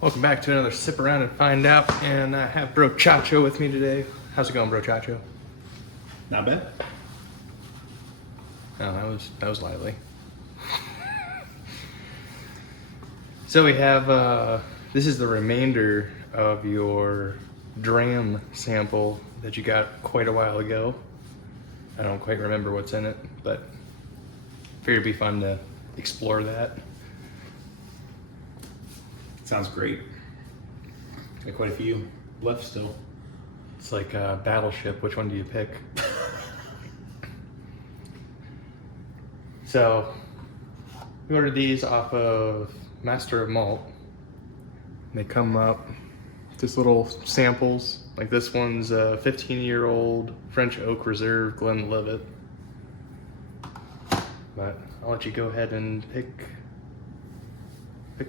Welcome back to another Sip Around and Find Out, and I have Bro Chacho with me today. How's it going, Bro Chacho? Not bad. Oh, that was lively. So we have, this is the remainder of your Dram sample that you got quite a while ago. I don't quite remember what's in it, but figured it'd be fun to explore that. Sounds great. Got quite a few left still. It's like a battleship. Which one do you pick? So, we ordered these off of Master of Malt. They come up just little samples. Like this one's a 15-year-old French Oak Reserve Glenlivet. But I'll let you go ahead and pick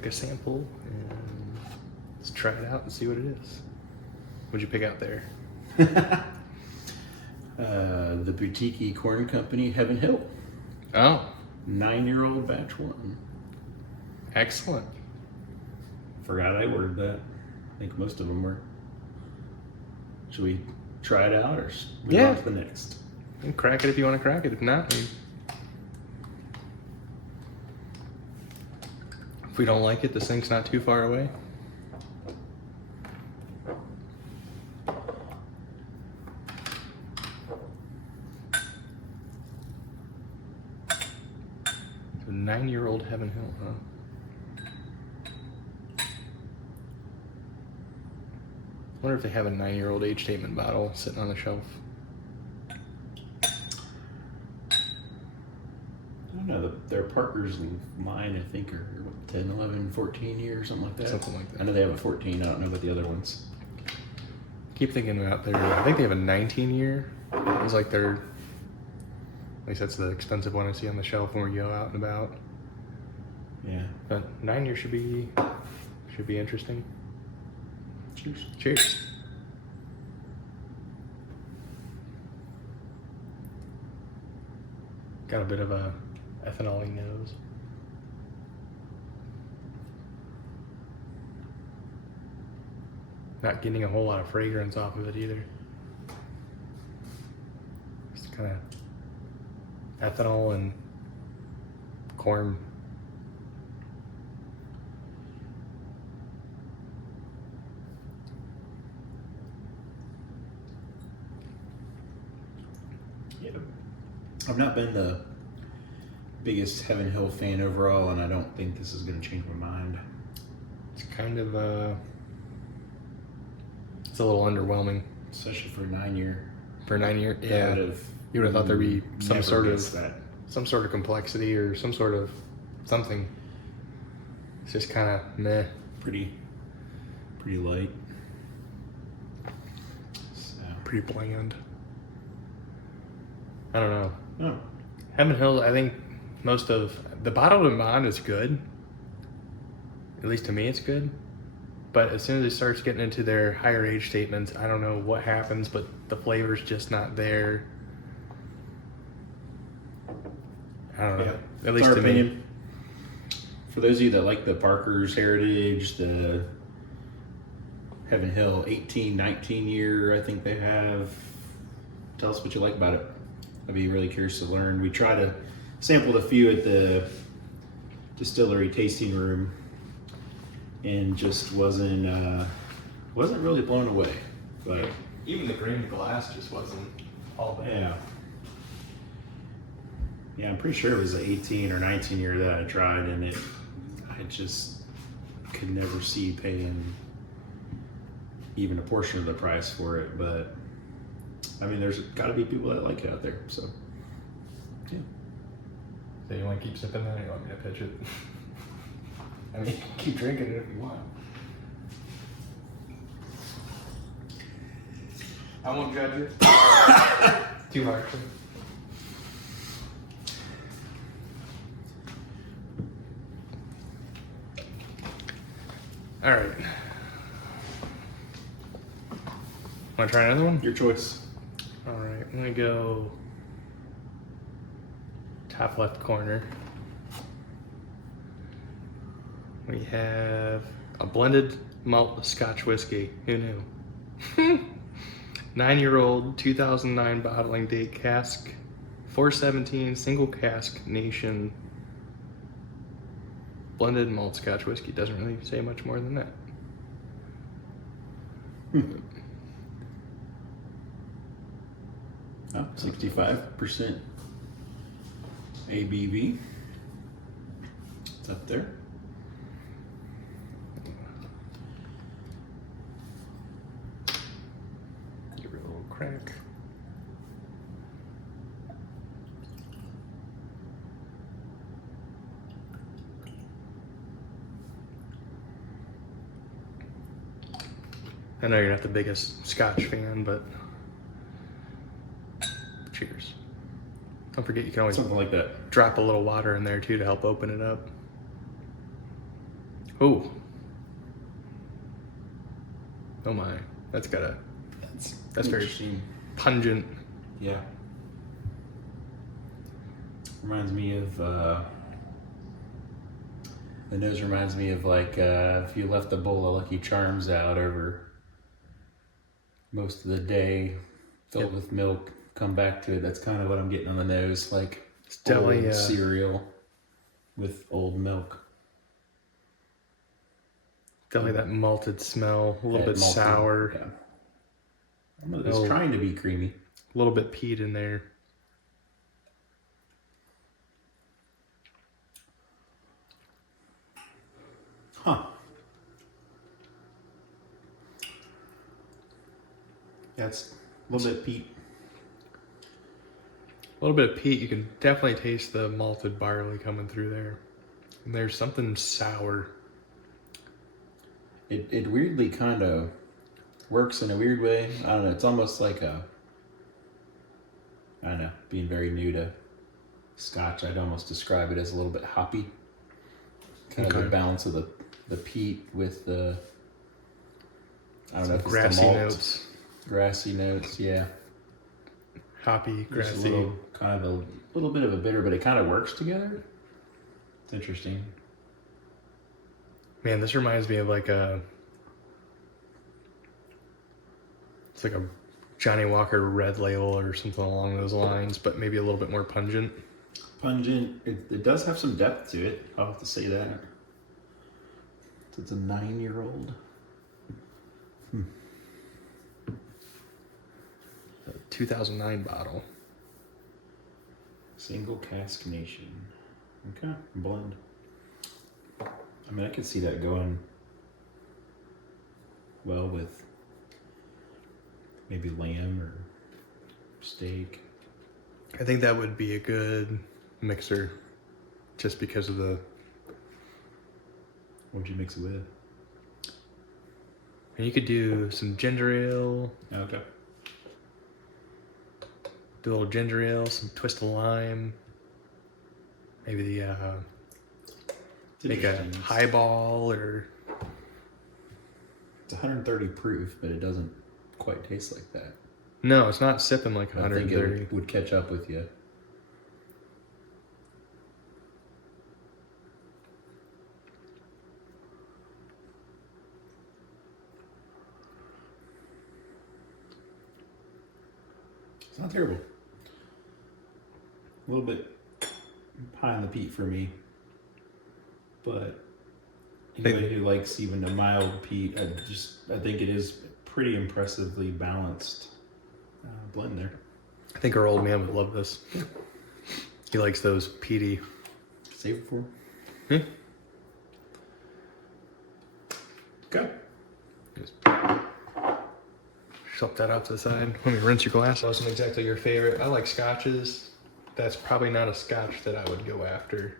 a sample and let's try it out and see what it is. What'd you pick out there? The Boutique Corn Company, Heaven Hill. Oh, 9-year-old batch 1. excellent. Forgot I ordered that. I think most of them were. Should we try it out or move on to the next? You can crack it if you want to crack it. If not, if we don't like it, the sink's not too far away. It's a 9-year-old Heaven Hill, huh? I wonder if they have a 9-year-old age statement bottle sitting on the shelf. I don't know. Their Parkers and mine, I think, are 10, 11, 14 years, something like that. Something like that. I know they have a 14. I don't know about the other ones. Keep thinking about I think they have a 19-year. It's like at least that's the expensive one I see on the shelf when we go out and about. Yeah. But 9-year should be interesting. Cheers. Cheers. Got a bit of a ethanol-y nose. Not getting a whole lot of fragrance off of it either. Just kind of ethanol and corn. Yeah. I've not been the biggest Heaven Hill fan overall, and I don't think this is going to change my mind. It's kind of it's a little underwhelming. Especially for a 9-year. For a 9-year, yeah. You would have thought there'd be some sort of complexity or some sort of something. It's just kind of meh. Pretty light. So. Pretty bland. I don't know. Oh. Heaven Hill, I think most of the bottled and bond is good. At least to me, it's good. But as soon as it starts getting into their higher age statements, I don't know what happens, but the flavor's just not there. I don't know. Yeah. At least to me. For those of you that like the Parker's Heritage, the Heaven Hill 18, 19-year, I think they have. Tell us what you like about it. I'd be really curious to learn. We try to sample a few at the distillery tasting room, and just wasn't really blown away. But Even the green glass just wasn't all bad. Yeah, I'm pretty sure it was an 18 or 19 year that I tried, and I just could never see paying even a portion of the price for it. But I mean, there's got to be people that like it out there. So yeah. So you want to keep sipping that, or you want me to pitch it? I mean, keep drinking it if you want. I won't judge you. Too harshly. All right. Want to try another one? Your choice. All right, I'm gonna go top left corner. We have A blended malt Scotch whiskey. Who knew? 9-year-old 2009 bottling date cask. 417 single cask nation. Blended malt Scotch whiskey. Doesn't really say much more than that. Oh, 65% ABV. It's up there. Give it a little crack. I know you're not the biggest Scotch fan, but cheers. Don't forget you can always Something like that. drop a little water in there too to help open it up. Oh. Oh my. That's very interesting. pungent. Yeah. Reminds me of the nose reminds me of like if you left a bowl of Lucky Charms out over most of the day filled with milk, come back to it. That's kind of what I'm getting on the nose, like It's definitely old cereal with old milk. definitely that malted smell, a little bit Malty, sour, yeah. It's trying to be creamy. a little bit peat in there. Huh. Yeah, it's a little bit peat. A little bit of peat. You can definitely taste the malted barley coming through there. And there's something sour. It weirdly kind of works in a weird way. I don't know. It's almost like I don't know, being very new to Scotch, I'd almost describe it as a little bit hoppy. Kind of the balance of the peat with the, I don't know if it's grassy the malt. notes. Grassy notes, yeah. Hoppy, There's grassy. a little bit of a bitter, but it kind of works together. It's interesting. Man, this reminds me of it's like a Johnny Walker Red Label or something along those lines, but maybe a little bit more pungent. Pungent. It does have some depth to it. I'll have to say that. So it's a 9-year-old. 2009 bottle. Single cask nation. Okay, blend. I mean, I could see that going well with maybe lamb or steak. I think that would be a good mixer just because of the... What would you mix it with? And you could do some ginger ale. Okay. Do a little ginger ale, some twist of lime. Maybe make a highball or... It's 130 proof, but it doesn't quite taste like that. No, it's not sipping like I 130. think it would catch up with you. It's not terrible. A little bit high on the peat for me, but anybody who likes even a mild peat, I think it is pretty impressively balanced blend there. I think our old man would love this. He likes those peaty. Save it for him. Yeah. Okay. Just slip that out to the side. Let me rinse your glass. That wasn't exactly your favorite. I like scotches. That's probably not a scotch that I would go after.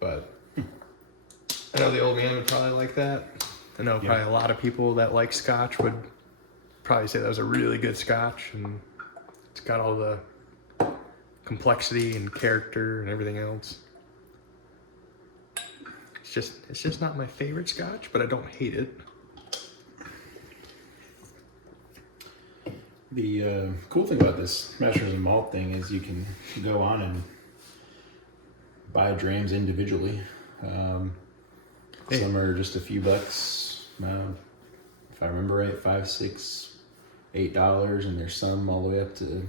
But I know the old man would probably like that. I know probably a lot of people that like scotch would probably say that was a really good scotch, and it's got all the complexity and character and everything else. It's just not my favorite scotch, but I don't hate it. The cool thing about this Masters and Malt thing is you can go on and buy drams individually. Hey. Some are just a few bucks. If I remember right, $5, $6, $8, and there's some all the way up to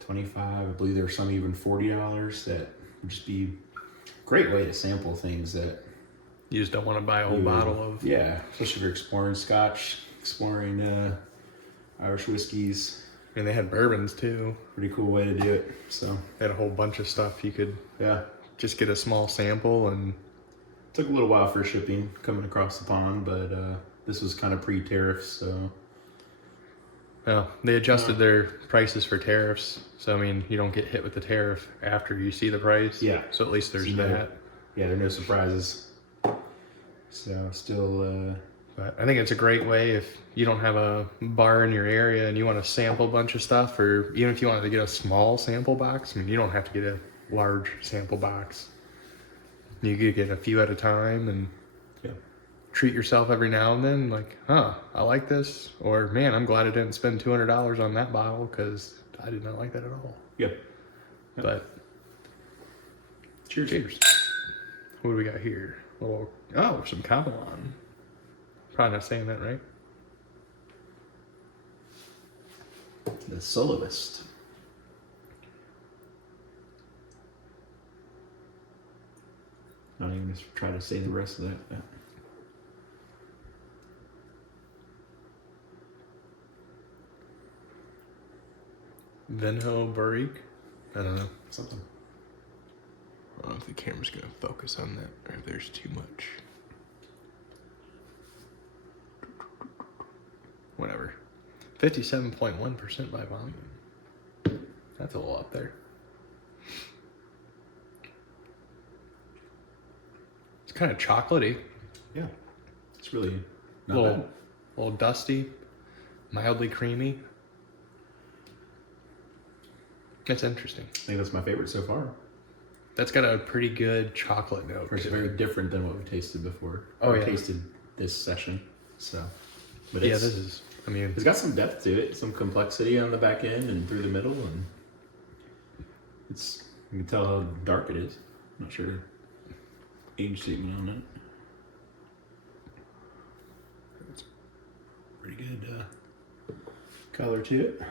25. I believe there's some even $40 that would just be a great way to sample things that You just don't want to buy a whole bottle of. Yeah, especially if you're exploring Scotch, exploring Irish whiskeys. And they had bourbons too. Pretty cool way to do it. So They had a whole bunch of stuff you could yeah, just get a small sample and. took a little while for shipping coming across the pond, but this was kind of pre-tariffs, so. Well, they adjusted their prices for tariffs, so I mean, you don't get hit with the tariff after you see the price. Yeah. So at least there's So that. Yeah, there are no surprises. So still. But I think it's a great way if you don't have a bar in your area and you want to sample a bunch of stuff, or even if you wanted to get a small sample box. I mean, you don't have to get a large sample box. You could get a few at a time and Yeah. treat yourself every now and then. Like, I like this, or man, I'm glad I didn't spend $200 on that bottle because I did not like that at all. Yeah. But Cheers. cheers. What do we got here? Some Camelon. Probably not saying that right. The Soloist. Not even going to try to say the rest of that. But. Venho Barik. I don't know. Something. I don't know if the camera's going to focus on that or if there's too much. Whatever. 57.1% by volume. That's a little up there. It's kind of chocolatey. Yeah. It's really A not bad. little dusty, mildly creamy. It's interesting. I think that's my favorite so far. That's got a pretty good chocolate note. Of course, to very it. different than what we tasted before. Oh, Or yeah. tasted this session. So, but Yeah, it's, this is. I mean, it's got some depth to it, some complexity on the back end and through the middle, and it's you can tell how dark it is. I'm not sure age statement on it. It's pretty good color to it.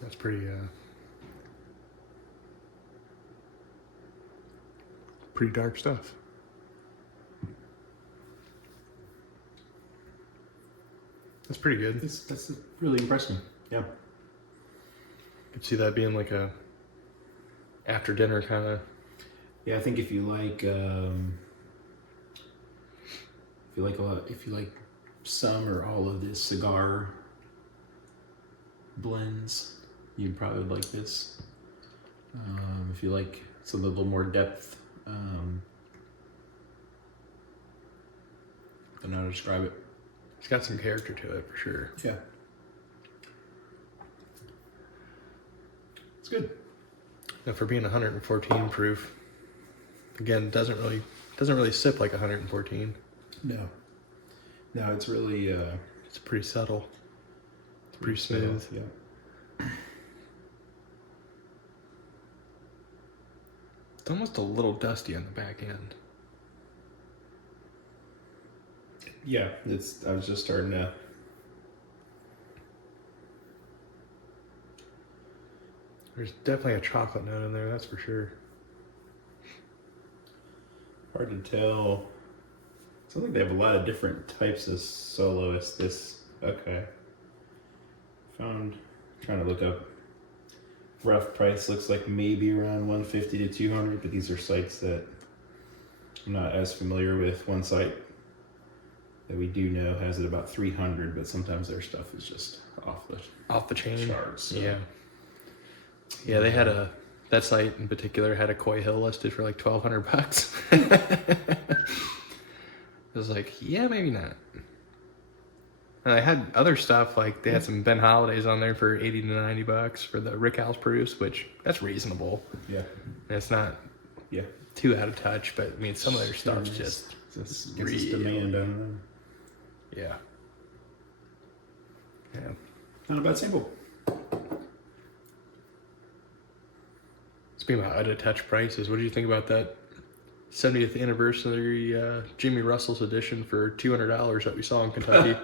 that's pretty. Pretty dark stuff. That's pretty good. That's really impressive. Yeah. Could see that being like a after dinner kind of. Yeah, I think if you like if you like some or all of the cigar blends, you'd probably like this. If you like some a little more depth, I don't know how to describe it. It's got some character to it for sure. Yeah, it's good. Now for being 114 proof, again doesn't really sip like 114. No, it's really It's pretty subtle. It's pretty smooth. Yeah. It's almost a little dusty on the back end. Yeah, I was just starting to. There's definitely a chocolate note in there, that's for sure. Hard to tell. Sounds like they have a lot of different types of soloists. Okay. Trying to look up. Rough price looks like maybe around 150 to 200, but these are sites that I'm not as familiar with. One site that we do know has it about 300, but sometimes their stuff is just Off the chain. charts. So. Yeah. Yeah, they had that site in particular had a Coy Hill listed for like $1,200. I was like, yeah, maybe not. And I had other stuff like they had some Ben Holidays on there for $80 to $90 for the Rick House Produce, which that's reasonable. Yeah. And it's not too out of touch, but I mean some of their stuff's just It's demand, I don't know. yeah. Yeah. Not a bad sample. Speaking about out of touch prices, what do you think about that 70th anniversary Jimmy Russell's edition for $200 that we saw in Kentucky?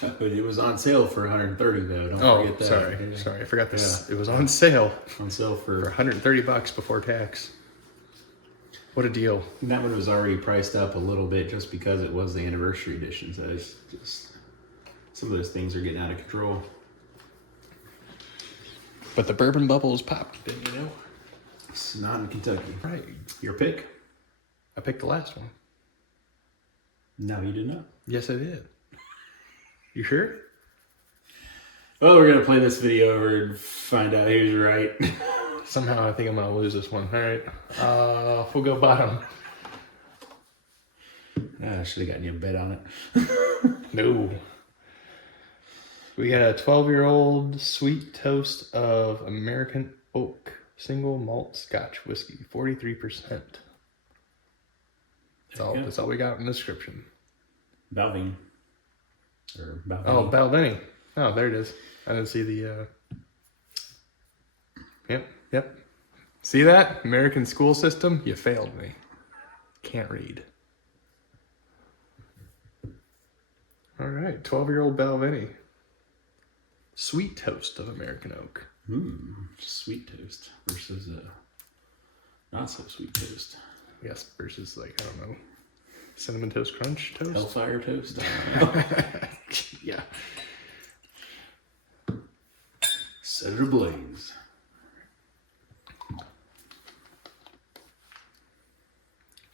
But it was on sale for 130 though. Don't forget that. Sorry, I forgot this. Yeah. It was on sale. On sale for $130 before tax. What a deal! And that one was already priced up a little bit just because it was the anniversary edition. So it's just some of those things are getting out of control. But the bourbon bubbles popped, didn't you know? It's not in Kentucky. Right. Your pick? I picked the last one. No, you did not. Yes, I did. You sure? Well, we're gonna play this video over and find out who's right. Somehow I think I'm gonna lose this one. All right. We'll go bottom. I should have gotten you a bet on it. No. We got a 12-year-old sweet toast of American oak single malt Scotch whiskey, 43%. That's all we got in the description. Balvenie. Or Balvenie. Oh, Balvenie. Oh, there it is. I didn't see the. Yep. See that? American school system? You failed me. Can't read. All right, 12-year-old Balvenie. Sweet toast of American oak. Sweet toast versus not so sweet toast. Yes, versus like, I don't know, Cinnamon Toast Crunch toast? Hellfire toast? I don't know. Yeah. Set it ablaze.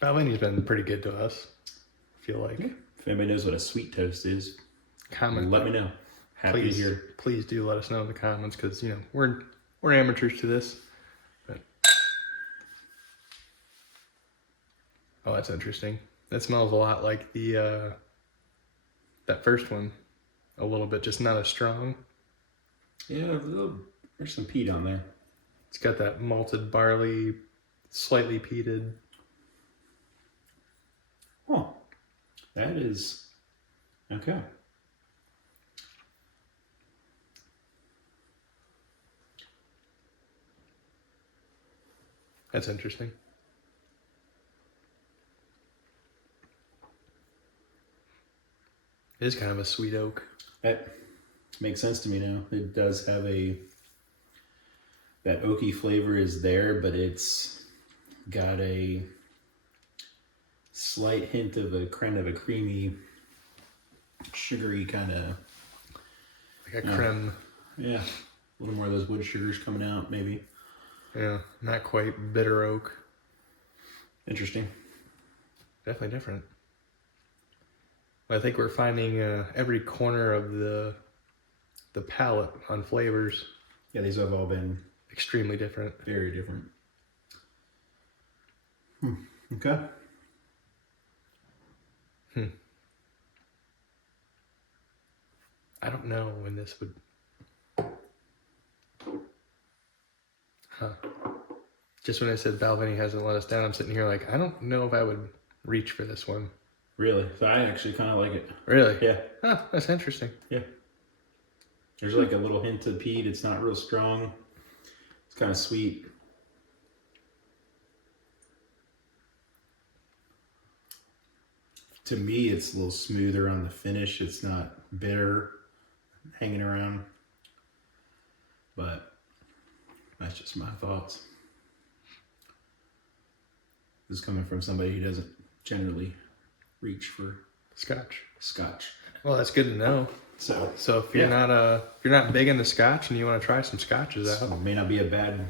Balvenie's been pretty good to us, I feel like. If anybody knows what a sweet toast is, Comment. let me know. Happy to hear. Please do let us know in the comments, because you know we're amateurs to this. But... Oh, that's interesting. That smells a lot like the that first one, a little bit, just not as strong. Yeah, there's some peat on there. It's got that malted barley, slightly peated. Oh, that is okay. That's interesting. It is kind of a sweet oak. That makes sense to me now. It does have that oaky flavor is there, but it's got a slight hint of a kind of a creamy, sugary kind of. Like a creme. Yeah, a little more of those wood sugars coming out, maybe. Yeah, not quite bitter oak. Interesting. Definitely different. I think we're finding every corner of the palette on flavors. Yeah, these have all been extremely different. Very different. Okay. I don't know when this would... Just when I said Balvenie hasn't let us down, I'm sitting here like, I don't know if I would reach for this one. Really? So I actually kind of like it. Really? Yeah. Oh, that's interesting. Yeah. There's like a little hint of peat. It's not real strong. It's kind of sweet. To me, it's a little smoother on the finish. It's not bitter, hanging around. But that's just my thoughts. This is coming from somebody who doesn't generally reach for Scotch. Well, that's good to know. So if you're not big into Scotch and you want to try some Scotches out, it may not be a bad.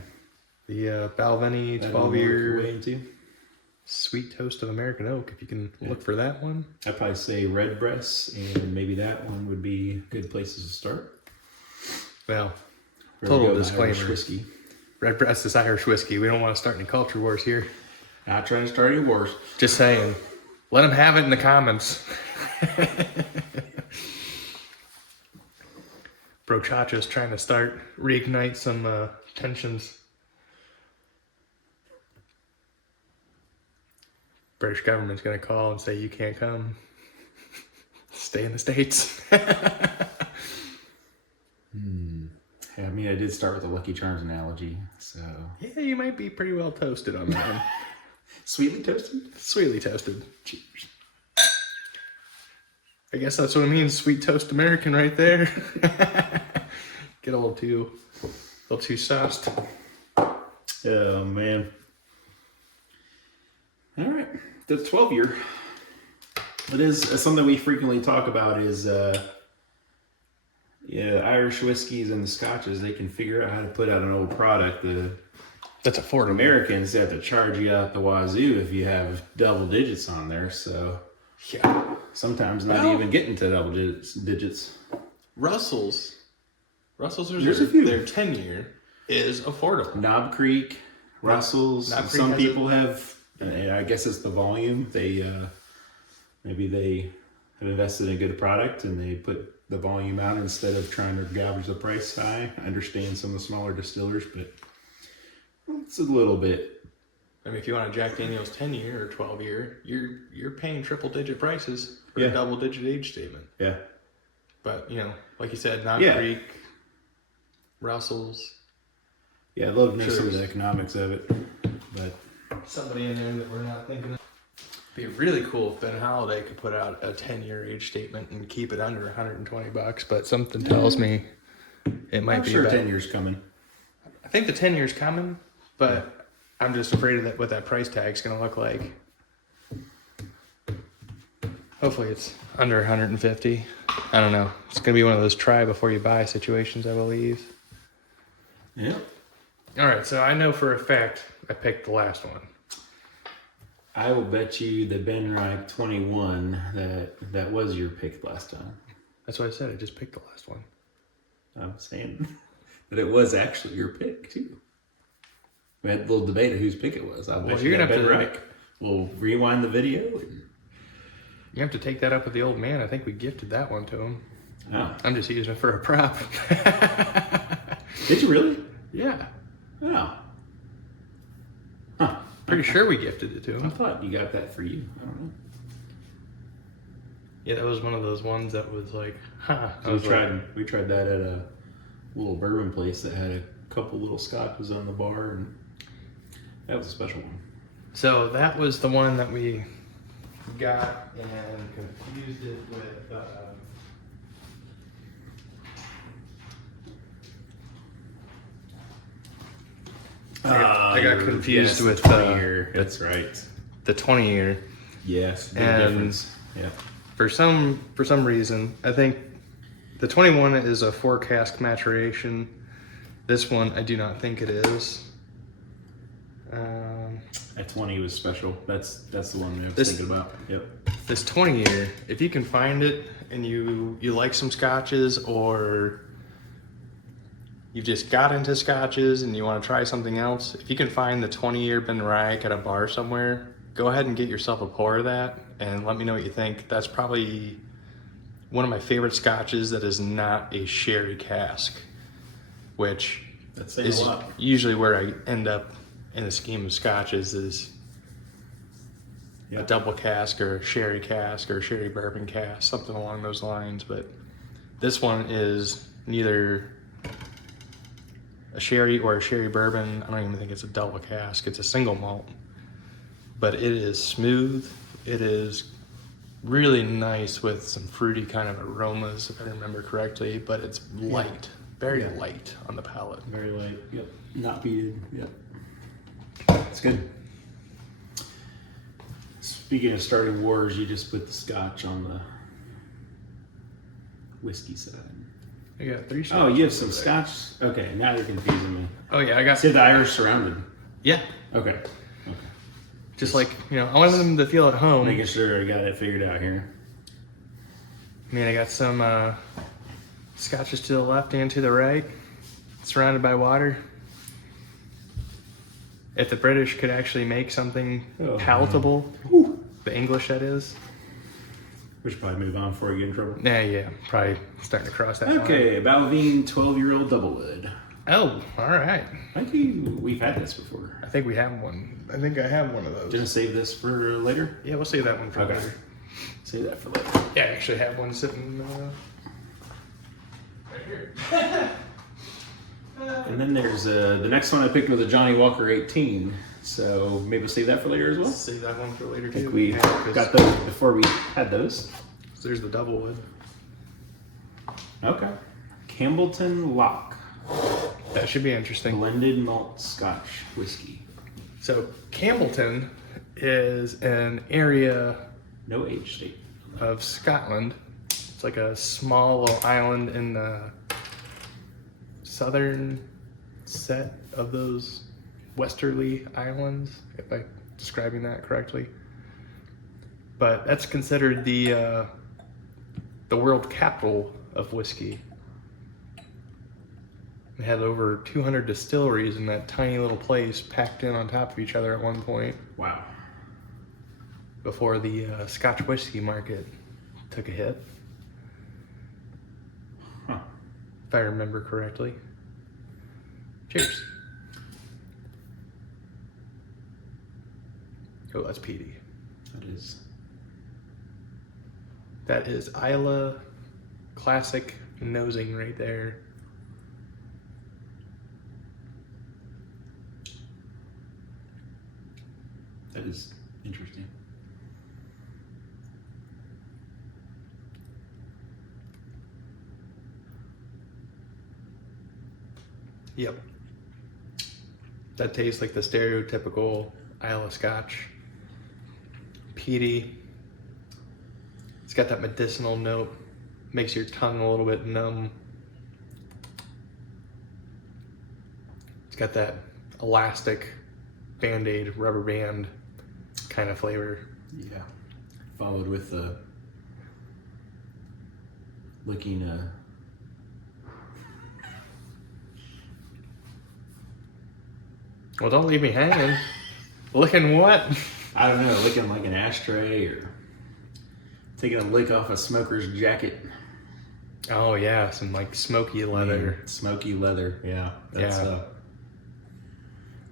The Balvenie 12-year sweet toast of American oak. If you can look for that one, I'd probably say Redbreast, and maybe that one would be good places to start. Well, total disclaimer: Irish whiskey. Redbreast is Irish whiskey. We don't want to start any culture wars here. Not trying to start any wars. Just saying. Let them have it in the comments. Brochacho's trying to reignite some tensions. British government's going to call and say you can't come. Stay in the States. Yeah, I did start with the Lucky Charms analogy, so. Yeah, you might be pretty well toasted on that one. Sweetly toasted? Sweetly toasted. Cheers. I guess that's what it means, sweet toast American right there. Get a little too sauced. Oh, man. All right, the 12-year. It is something we frequently talk about is, Irish whiskeys and the Scotches, they can figure out how to put out an old product. That's affordable. Americans have to charge you out the wazoo if you have double digits on there, so yeah. sometimes not even getting to double digits. Russell's There's a few. Their 10-year is affordable. Knob Creek, Russell's. Knob Creek some has people have, and I guess it's the volume. They maybe they have invested in a good product and they put the volume out instead of trying to gouge the price high. I understand some of the smaller distillers, but it's a little bit. I mean, if you want a Jack Daniel's 10-year or 12-year, you're paying triple-digit prices for Yeah. a double-digit age statement. Yeah. But, like you said, Knob Creek, Russell's. Yeah, I'd love to know Sure. some of the economics of it, but Somebody in there that we're not thinking of. Be really cool if Ben Holiday could put out a 10-year age statement and keep it under $120, but something tells me it might I'm be sure about, 10 years coming. I think the 10 years coming, but I'm just afraid of what that price tag's going to look like. Hopefully it's under 150. I don't know. It's going to be one of those try before you buy situations, I believe. Yeah. All right, so I know for a fact I picked the last one. I will bet you the Ben Reich 21 that was your pick last time. That's what I said. I just picked the last one. I'm saying that it was actually your pick too. We had a little debate of whose pick it was. I'll bet Well, you you're got gonna have Ben to- Reich. We'll rewind the video. And... You have to take that up with the old man. I think we gifted that one to him. Oh. I'm just using it for a prop. Did you really? Yeah. Oh. Huh. Pretty sure we gifted it to I him. thought you got that for you. I don't know. Yeah, that was one of those ones that was like, huh. I was We tried that at a little bourbon place that had a couple little scotches on the bar, and that was a special one. So that was the one that we got and confused it with. I got confused with the 20 year. That's right. the 20-year. Yes, big And- difference. Yeah. For some reason, I think the 21 is a 4-cask maturation. This one, I do not think it is. That 20 was special. That's the one I was This- thinking about. Yep. This 20-year, if you can find it and you like some scotches, or you've just got into scotches and you want to try something else, if you can find the 20-year Ben Reich at a bar somewhere, go ahead and get yourself a pour of that and let me know what you think. That's probably one of my favorite scotches that is not a sherry cask, which That's saying is a lot. usually where I end up in the scheme of scotches, is a double cask or a sherry cask or a sherry bourbon cask, something along those lines. But this one is neither a sherry or a sherry bourbon. I don't even think it's a double cask. It's a single malt. But it is smooth. It is really nice with some fruity kind of aromas, if I remember correctly. But it's light, very light on the palate. Very light. Yep. Not beaded. Yep. It's good. Speaking of starting wars, you just put the scotch on the whiskey side. I got 3 shots. Oh, you have some over there. scotch? Okay, now you're confusing me. Oh yeah, I got. Say the Irish surrounded. Yeah, Okay. just like, I wanted them to feel at home. Making sure I got it figured out here. I mean, I got some scotches to the left and to the right, surrounded by water. If the British could actually make something palatable, the English that is. We should probably move on before we get in trouble. Yeah, probably starting to cross that line. Okay, Balvenie 12-year-old Doublewood. Oh, all right. I think we've had this before. I think we have one. I think I have one of those. Gonna save this for later? Yeah, we'll save that one for Okay. later. Save that for later. Yeah, I actually have one sitting right here. And then there's the next one I picked was a Johnny Walker 18. So maybe we'll save that for later as well. Save that one for later I think too. we Yeah, got those before we had those. so there's the double wood. Okay. Campbellton Lock. That should be interesting. Blended malt Scotch whiskey. So Campbellton is an area No age state. of Scotland. It's like a small little island in the southern set of those westerly islands, if I'm describing that correctly. But that's considered the world capital of whiskey. They had over 200 distilleries in that tiny little place packed in on top of each other at one point. Wow. Before the Scotch whiskey market took a hit. Huh. If I remember correctly. Cheers. Oh, that's peaty. That is. That is Isla classic nosing right there. That is interesting. Yep. That tastes like the stereotypical Isla Scotch. Peaty. It's got that medicinal note. Makes your tongue a little bit numb. It's got that elastic Band-Aid rubber band kind of flavor. Yeah. Followed with the licking Well, don't leave me hanging. Looking what? I don't know, licking like an ashtray or taking a lick off a smoker's jacket. Oh yeah, some like smoky leather. Smoky leather, yeah. That's Yeah.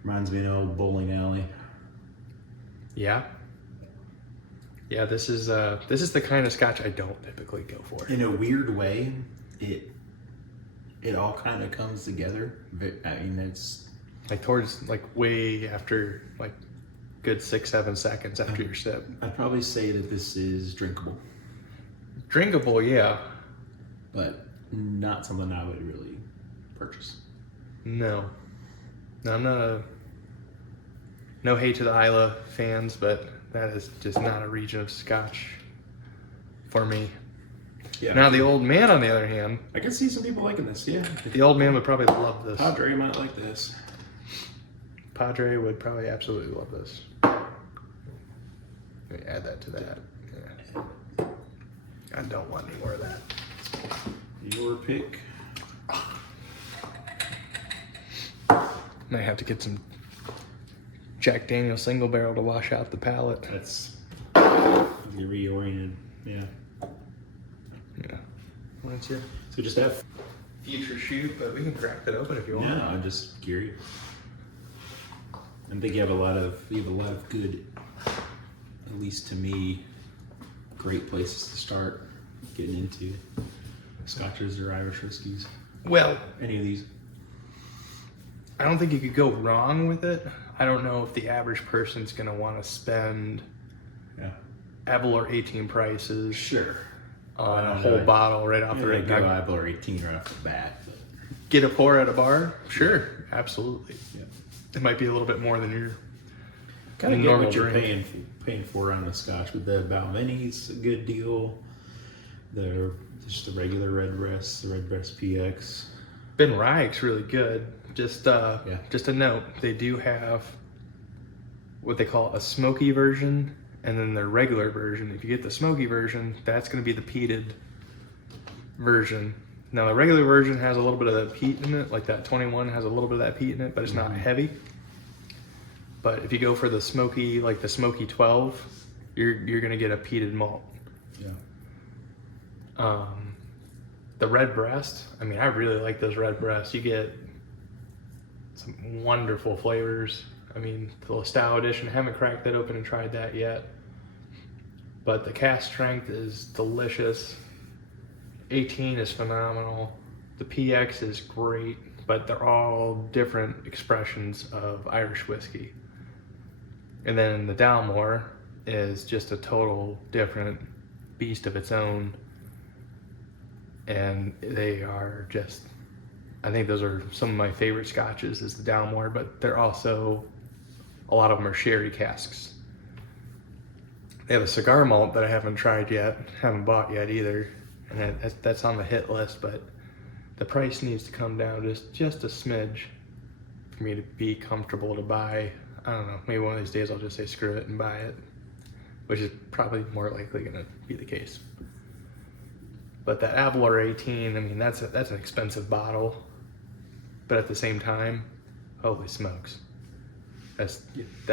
Reminds me of an old bowling alley. Yeah. Yeah, this is the kind of Scotch I don't typically go for. In a weird way, it all kind of comes together. I mean, it's Like towards like way after like good 6-7 seconds after your sip. I'd probably say that this is drinkable, Drinkable, yeah. but not something I would really purchase. No. No, I'm not a no hate to the Isla fans, but that is just not a region of Scotch for me. Yeah. Now the old man, on the other hand, I can see some people liking this. Yeah. the old man would probably love this. Padre might like this. Padre would probably absolutely love this. Let me add that to that. Yeah. I don't want any more of that. Your pick. Might have to get some Jack Daniel single barrel to wash out the palate. That's you're reoriented. Yeah. Yeah. Once you So just have. future shoot, but we can crack that open if you want. No, I'm just curious. I think you have a lot of good, at least to me, great places to start getting into Scotches or Irish whiskeys. Well, Any of these? I don't think you could go wrong with it. I don't know if the average person's gonna want to spend Yeah. Avalor 18 prices Sure. on I a don't whole know. bottle right off the Go rip. Avalor 18 right off the bat. But Get a pour at a bar? Sure, absolutely. yeah. It might be a little bit more than your Kind of get normal what you're drink. paying for on the Scotch. With the Balveni's a good deal. Just the regular Redbreast, the Redbreast PX. Ben Reich's really good. Just a note, they do have what they call a smoky version and then their regular version. If you get the smoky version, that's going to be the peated version. Now the regular version has a little bit of that peat in it, like that 21 has a little bit of that peat in it, but it's not heavy. But if you go for the smoky, like the smoky 12, you're going to get a peated malt. Yeah. The Redbreast, I mean, I really like those Redbreasts. You get some wonderful flavors. I mean, the Lestau edition, haven't cracked that open and tried that yet. But the cast strength is delicious. 18 is phenomenal. The PX is great. but they're all different expressions of Irish whiskey. And then the Dalmore is just a total different beast of its own. And they are just, I think those are some of my favorite scotches is the Dalmore, but they're also, a lot of them are sherry casks. They have a cigar malt that I haven't tried yet, haven't bought yet either, and that's on the hit list, but the price needs to come down just a smidge for me to be comfortable to buy. I don't know, maybe one of these days I'll just say screw it and buy it, which is probably more likely gonna be the case. But the Abler 18, I mean, that's an expensive bottle, but at the same time, holy smokes, that's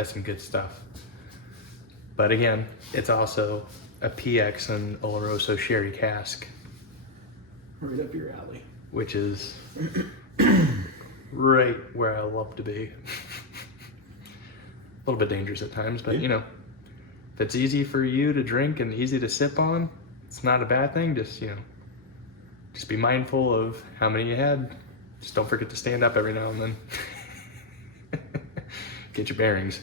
some good stuff. But again, it's also a PX and Oloroso sherry cask. Right up your alley. Which is right where I love to be. A little bit dangerous at times, but you know, if it's easy for you to drink and easy to sip on, it's not a bad thing. Just be mindful of how many you had. Just don't forget to stand up every now and then. Get your bearings.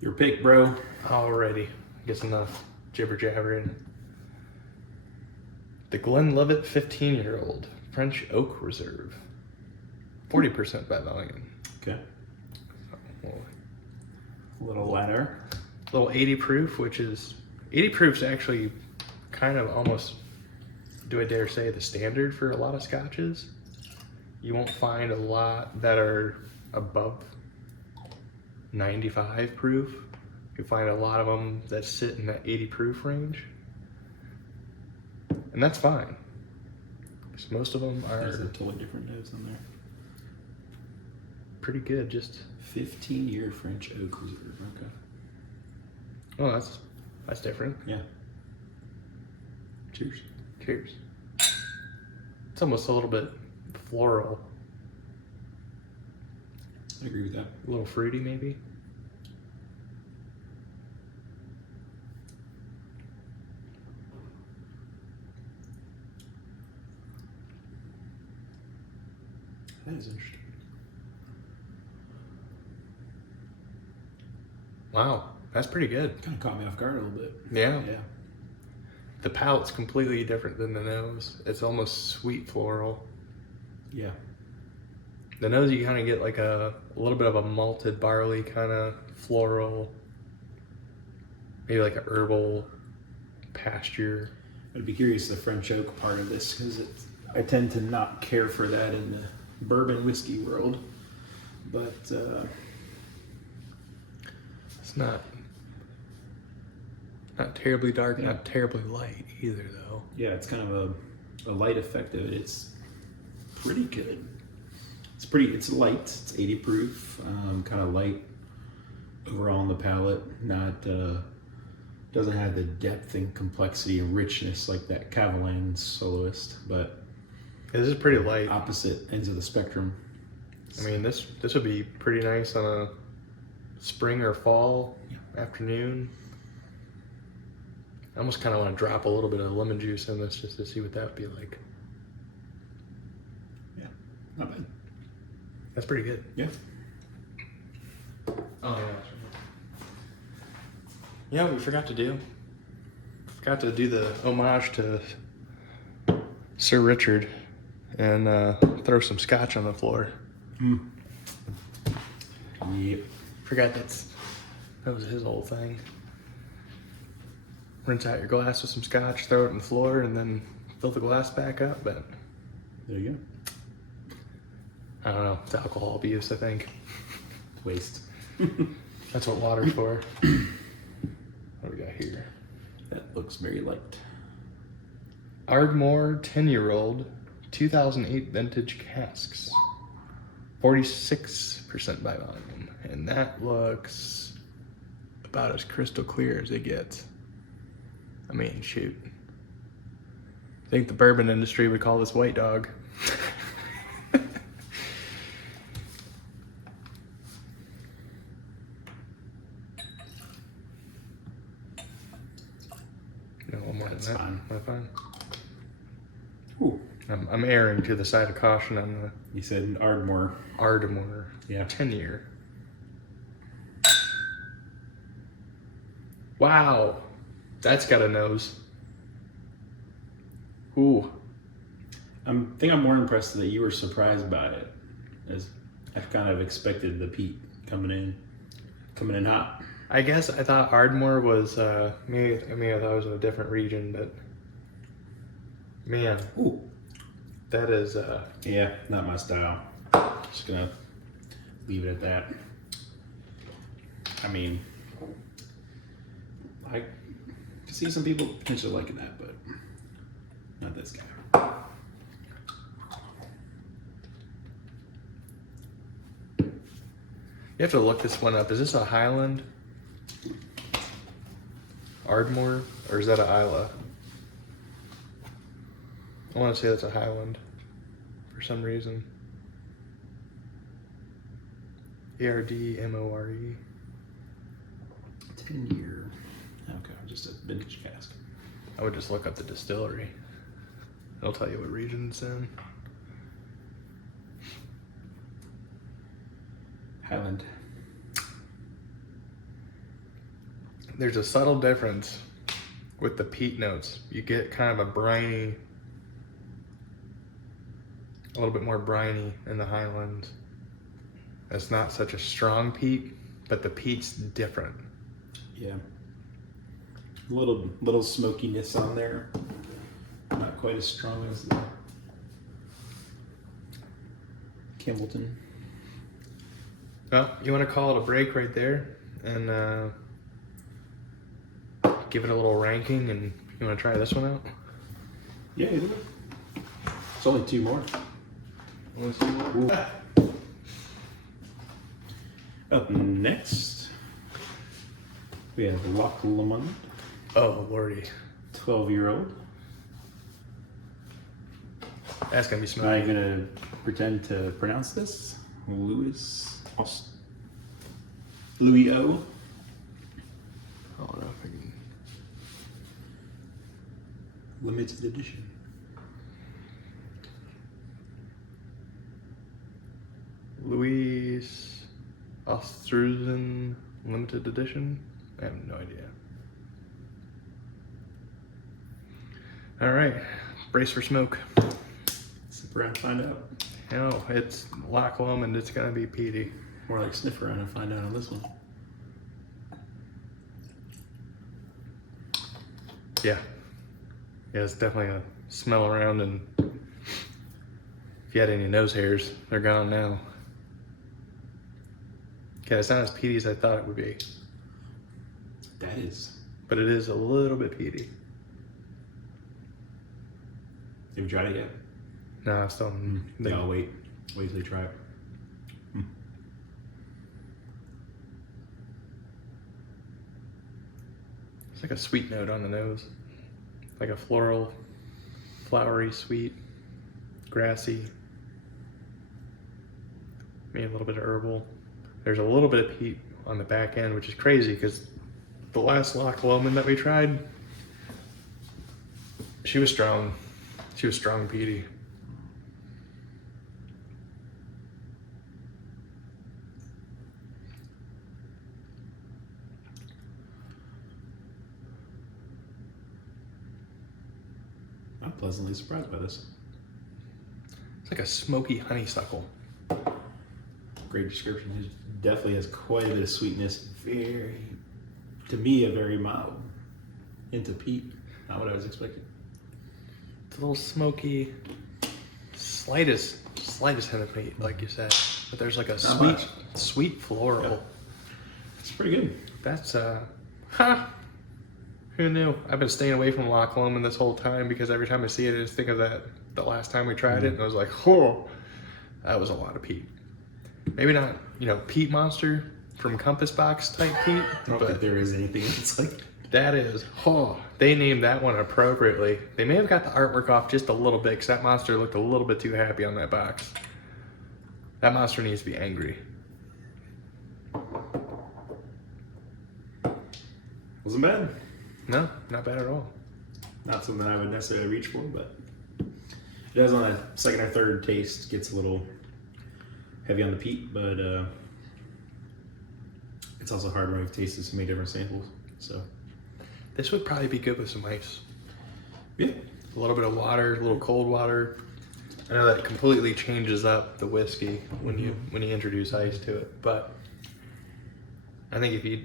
Your pick, bro. Alrighty, guess enough jibber jabbering. The Glenlivet 15-year-old French Oak Reserve, 40% by volume. Okay. So, A little lighter. little 80 proof, which is 80 proof's actually kind of almost, do I dare say, the standard for a lot of scotches. You won't find a lot that are above 95 proof. You find a lot of them that sit in that 80 proof range, and that's fine. Because most of them There's are a totally different notes on there. pretty good. Just 15-year French Oak Reserve. Okay. oh, that's different. Yeah. Cheers. Cheers. It's almost a little bit floral, I agree with that. a little fruity maybe. That is interesting. Wow, that's pretty good. Kind of caught me off guard a little bit. Yeah. Yeah. The palate's completely different than the nose. It's almost sweet floral. Yeah. The nose, you kind of get like a little bit of a malted barley kind of floral, maybe like a herbal pasture. I'd be curious the French oak part of this because I tend to not care for that in the bourbon whiskey world, but It's not terribly dark, not terribly light either, though. yeah, it's kind of a light effect of it. It's pretty good. It's light. It's 80 proof, kind of light overall on the palate. Not doesn't have the depth and complexity and richness like that Cavalan Soloist, but This is pretty light. opposite ends of the spectrum. I mean, this would be pretty nice on a spring or fall afternoon. I almost kind of want to drop a little bit of lemon juice in this just to see what that would be like. Yeah, not bad. That's pretty good. Yeah. Oh, yeah, we forgot to do the homage to Sir Richard and throw some scotch on the floor. Yep. Forgot that was his whole thing. Rinse out your glass with some scotch, throw it on the floor, and then fill the glass back up. But There you go. I don't know, it's alcohol abuse, I think. Waste. That's what water's for. What do we got here? That looks very light. Ardmore 10-year-old 2008 vintage casks. 46% by volume. And that looks about as crystal clear as it gets. I mean, shoot. I think the bourbon industry would call this white dog. No, one more That's than that. fine. Am I fine? Ooh. I'm erring to the side of caution on the You said Ardmore. Ardmore. Yeah. 10-year. Wow. That's got a nose. Ooh. I think I'm more impressed that you were surprised by it, as I've kind of expected the peat coming in hot. I guess I thought Ardmore was, maybe I thought it was in a different region, but man, Ooh. that is, Yeah, not my style. Just gonna leave it at that. I mean, I can see some people potentially liking that, but not this guy. you have to look this one up. Is this a Highland Ardmore, or is that an Isla? I want to say that's a Highland for some reason. Ardmore. 10-year. Okay, just a vintage cask. I would just look up the distillery. It'll tell you what region it's in. Highland. There's a subtle difference with the peat notes. You get kind of a briny, a little bit more briny in the Highlands. It's not such a strong peat, but the peat's different. Yeah. Little smokiness on there. Not quite as strong as the Campbellton. Well, you want to call it a break right there and give it a little ranking, and you want to try this one out? Yeah, you do it. It's only two more. Ooh. Up next, we have Loch Lomond, Oh, lordy. 12-year-old. That's going to be Am I smoky. gonna pretend to pronounce this? Louis O. I don't know if I can. Limited edition. Louis Ostruzen limited edition? I have no idea. All right, brace for smoke. Sniff around and find out. No, it's Loch Lomond. It's gonna be peaty. More like sniff around and find out on this one. Yeah, it's definitely a smell around, and if you had any nose hairs, they're gone now. Okay, it's not as peaty as I thought it would be, That is. but it is a little bit peaty. Have you tried it yet? No, I still. Yeah, I'll wait. Wait till you try it. It's like a sweet note on the nose, like a floral, flowery, sweet, grassy. Maybe a little bit of herbal. There's a little bit of peat on the back end, which is crazy because the last Loch Lomond that we tried, she was strong. She was strong peaty. I'm pleasantly surprised by this. It's like a smoky honeysuckle. Great description. It definitely has quite a bit of sweetness. Very, to me, a very mild hint of peat. Not what I was expecting. It's a little smoky, slightest hint of peat, like you said. But there's like a sweet floral. Yeah. It's pretty good. That's who knew? I've been staying away from Loch Lomond this whole time because every time I see it, I just think of the last time we tried it, and I was like, oh, that was a lot of peat. Maybe not, peat monster from Compass Box type peat, I don't think there is anything that's like. that is, they named that one appropriately. They may have got the artwork off just a little bit because that monster looked a little bit too happy on that box. That monster needs to be angry. Wasn't bad. No, not bad at all. Not something I would necessarily reach for, but It does on a second or third taste, gets a little heavy on the peat, but it's also hard when we've tasted so many different samples. So This would probably be good with some ice. yeah, A little bit of water, a little cold water. I know that completely changes up the whiskey when you introduce ice to it, but I think if you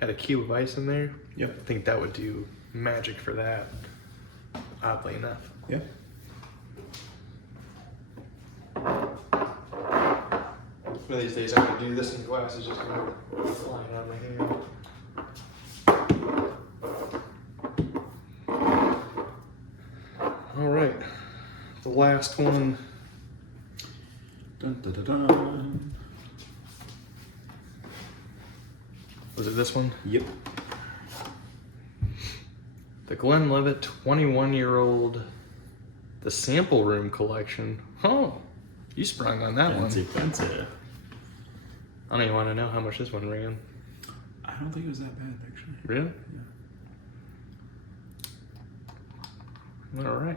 had a cube of ice in there, yep, I think that would do magic for that. Oddly enough. yeah. One of these days I'm gonna do this and glass is just gonna fly out of my hand. All right, the last one. Dun, dun, dun, dun. Was it this one? Yep. The Glenlivet 21-year-old, the Sample Room Collection. Oh, you sprung on that one. Fancy. I don't even want to know how much this one ran. I don't think it was that bad, actually. Really? Yeah. All right.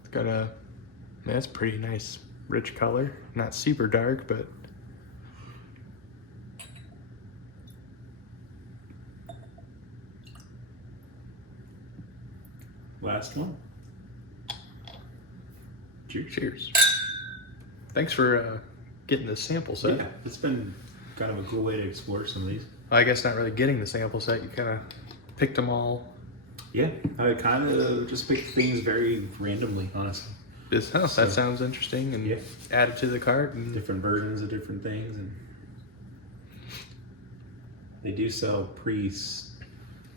It's got a, that's pretty nice, rich color. Not super dark, but Last one. cheers. Thanks for getting the sample set. Yeah, it's been kind of a cool way to explore some of these. I guess not really getting the sample set. You kind of picked them all. Yeah, I kind of just picked things very randomly, honestly. That sounds interesting, and Yeah. add it to the cart. And Different versions of different things, and they do sell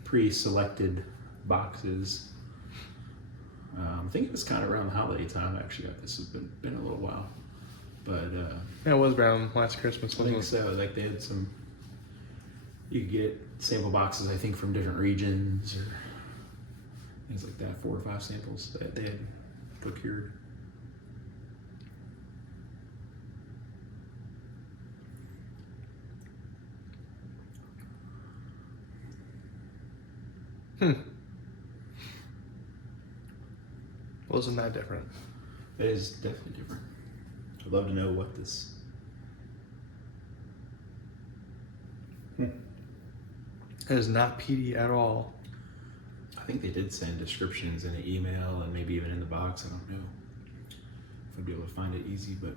pre-selected boxes. I think it was kind of around the holiday time. I actually got this. Has been a little while, but yeah, it was around last Christmas. I think Wasn't it? so. Like they had some. You could get sample boxes, I think, from different regions or things like that. 4 or 5 samples that they had procured. Wasn't that different? It is definitely different. I'd love to know what this. It is not peaty at all. I think they did send descriptions in an email and maybe even in the box. I don't know if I'd be able to find it easy, but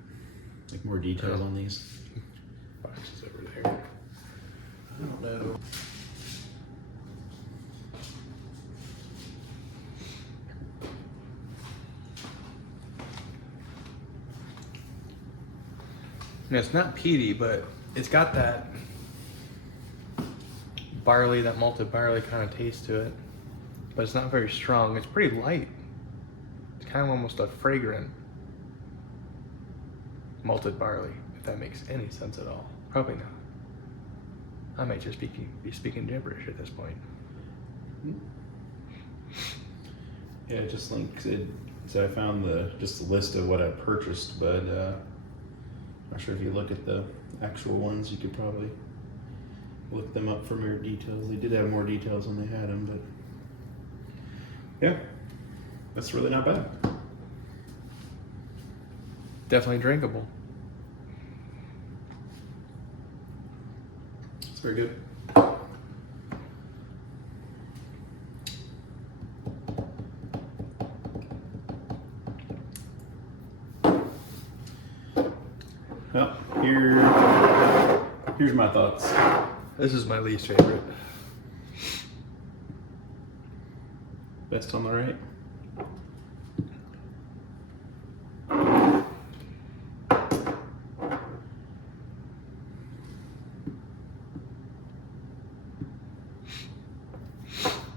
like more details on these. Box is over there. I don't know. And it's not peaty, but it's got that barley, that malted barley kind of taste to it. But it's not very strong. It's pretty light. It's kind of almost a fragrant malted barley, if that makes any sense at all. Probably not. I might just be speaking gibberish at this point. Yeah, it just links it. So I found just the list of what I purchased, but not sure if you look at the actual ones, you could probably look them up for more details. They did have more details when they had them, but yeah, that's really not bad. Definitely drinkable. It's very good. Well, here's my thoughts. This is my least favorite. Best on the right.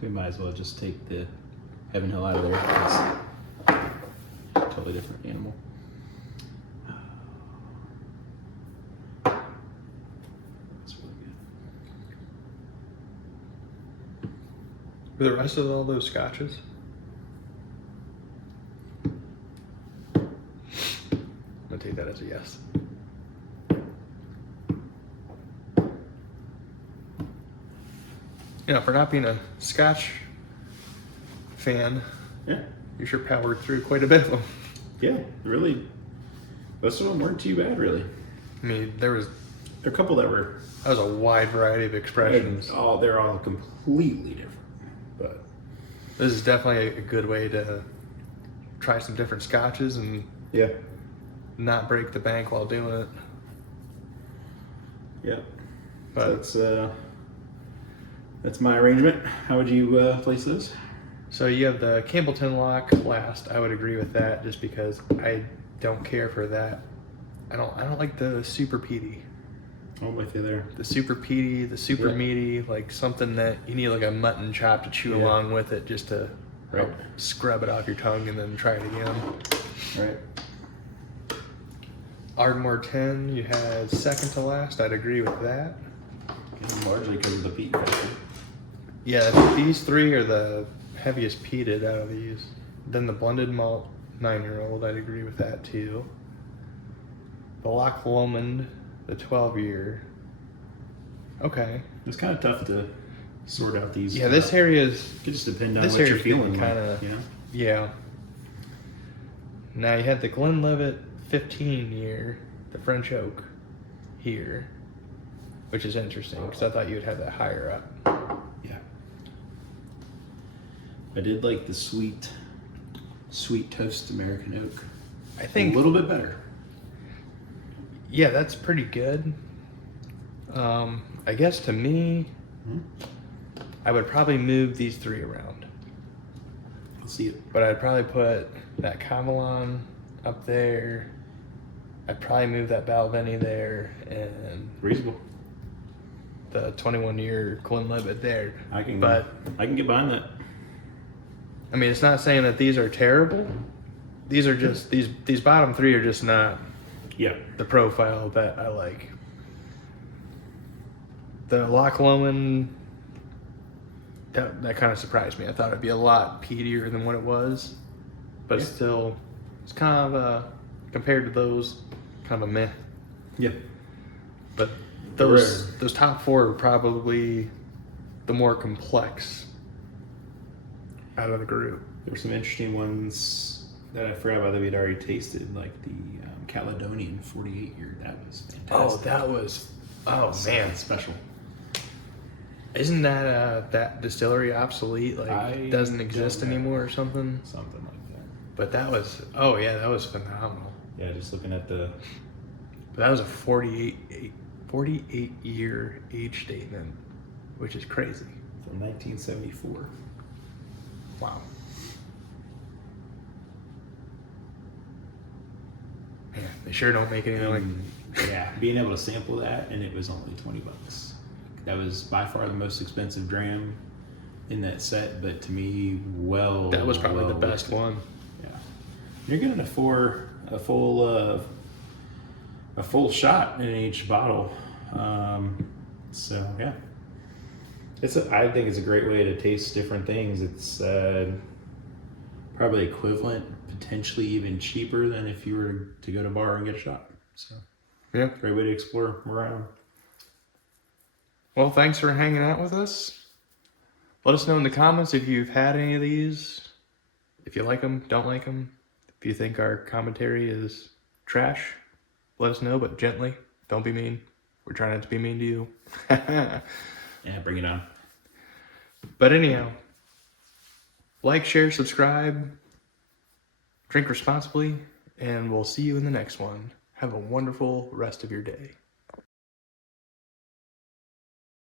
We might as well just take the Heaven Hill out of there. It's a totally different animal. That's really good. For the rest of all those scotches, I'm gonna take that as a yes. You know, for not being a Scotch fan, Yeah. You sure powered through quite a bit of them. Yeah, really. Most of them weren't too bad, really. I mean, there was There are a couple that were. a wide variety of expressions. They're all completely different. But This is definitely a good way to try some different scotches and yeah, not break the bank while doing it. yeah. But So that's my arrangement. How would you place this? so you have the Campbellton lock last. I would agree with that, just because I don't care for that. I don't like the super peaty. I'm with you there. The super peaty, the super Yeah. meaty, like something that you need like a mutton chop to chew Yeah. along with it, just to Right. scrub it off your tongue and then try it again. Right. Ardmore 10, you had second to last. I'd agree with that. And largely because of the peat factor. Yeah, these three are the heaviest peated out of these. Then the blended malt 9-year-old, I'd agree with that too. The Loch Lomond, the 12-year. Okay. It's kind of tough to sort out these. Yeah, this area is. It could just depend on This what you're area's feeling. kind of. Yeah. Yeah. Now you had the Glenlivet 15-year, the French oak here, which is interesting because I thought you would have that higher up. Yeah. I did like the sweet toast American oak. I think a little bit better. Yeah, that's pretty good. I guess to me, I would probably move these three around. I'll see it. But I'd probably put that Camelon up there. I'd probably move that Balvenie there and Reasonable. the 21-year Glenlivet there. I can get behind that. I mean, it's not saying that these are terrible. These are just these bottom three are just not Yeah. the profile that I like. The Loch Lomond, that kind of surprised me. I thought it'd be a lot peatier than what it was, but Yeah. still, it's kind of compared to those, kind of a meh. Yeah. But those top four are probably the more complex out of the group. There were some interesting ones that I forgot about that we'd already tasted, like the Caledonian 48-year. That was fantastic. Man, Special. isn't that distillery obsolete? Like, I doesn't exist don't know. anymore or something? Something like that. But that was phenomenal. Yeah, just looking at the. That was a 48-year age statement, which is crazy. From 1974. Wow. Man, they sure don't make anything like. Yeah, being able to sample that, and it was only $20. That was by far the most expensive dram in that set, but to me, That was probably the best worth it. one. Yeah, you're getting a full shot in each bottle. So yeah, I think it's a great way to taste different things. It's probably equivalent, potentially even cheaper than if you were to go to a bar and get a shot. So Yeah. great way to explore around. Well, thanks for hanging out with us. Let us know in the comments if you've had any of these. If you like them, don't like them. If you think our commentary is trash, let us know, but gently. Don't be mean. We're trying not to be mean to you. Yeah, bring it on. But anyhow, like, share, subscribe, drink responsibly, and we'll see you in the next one. Have a wonderful rest of your day.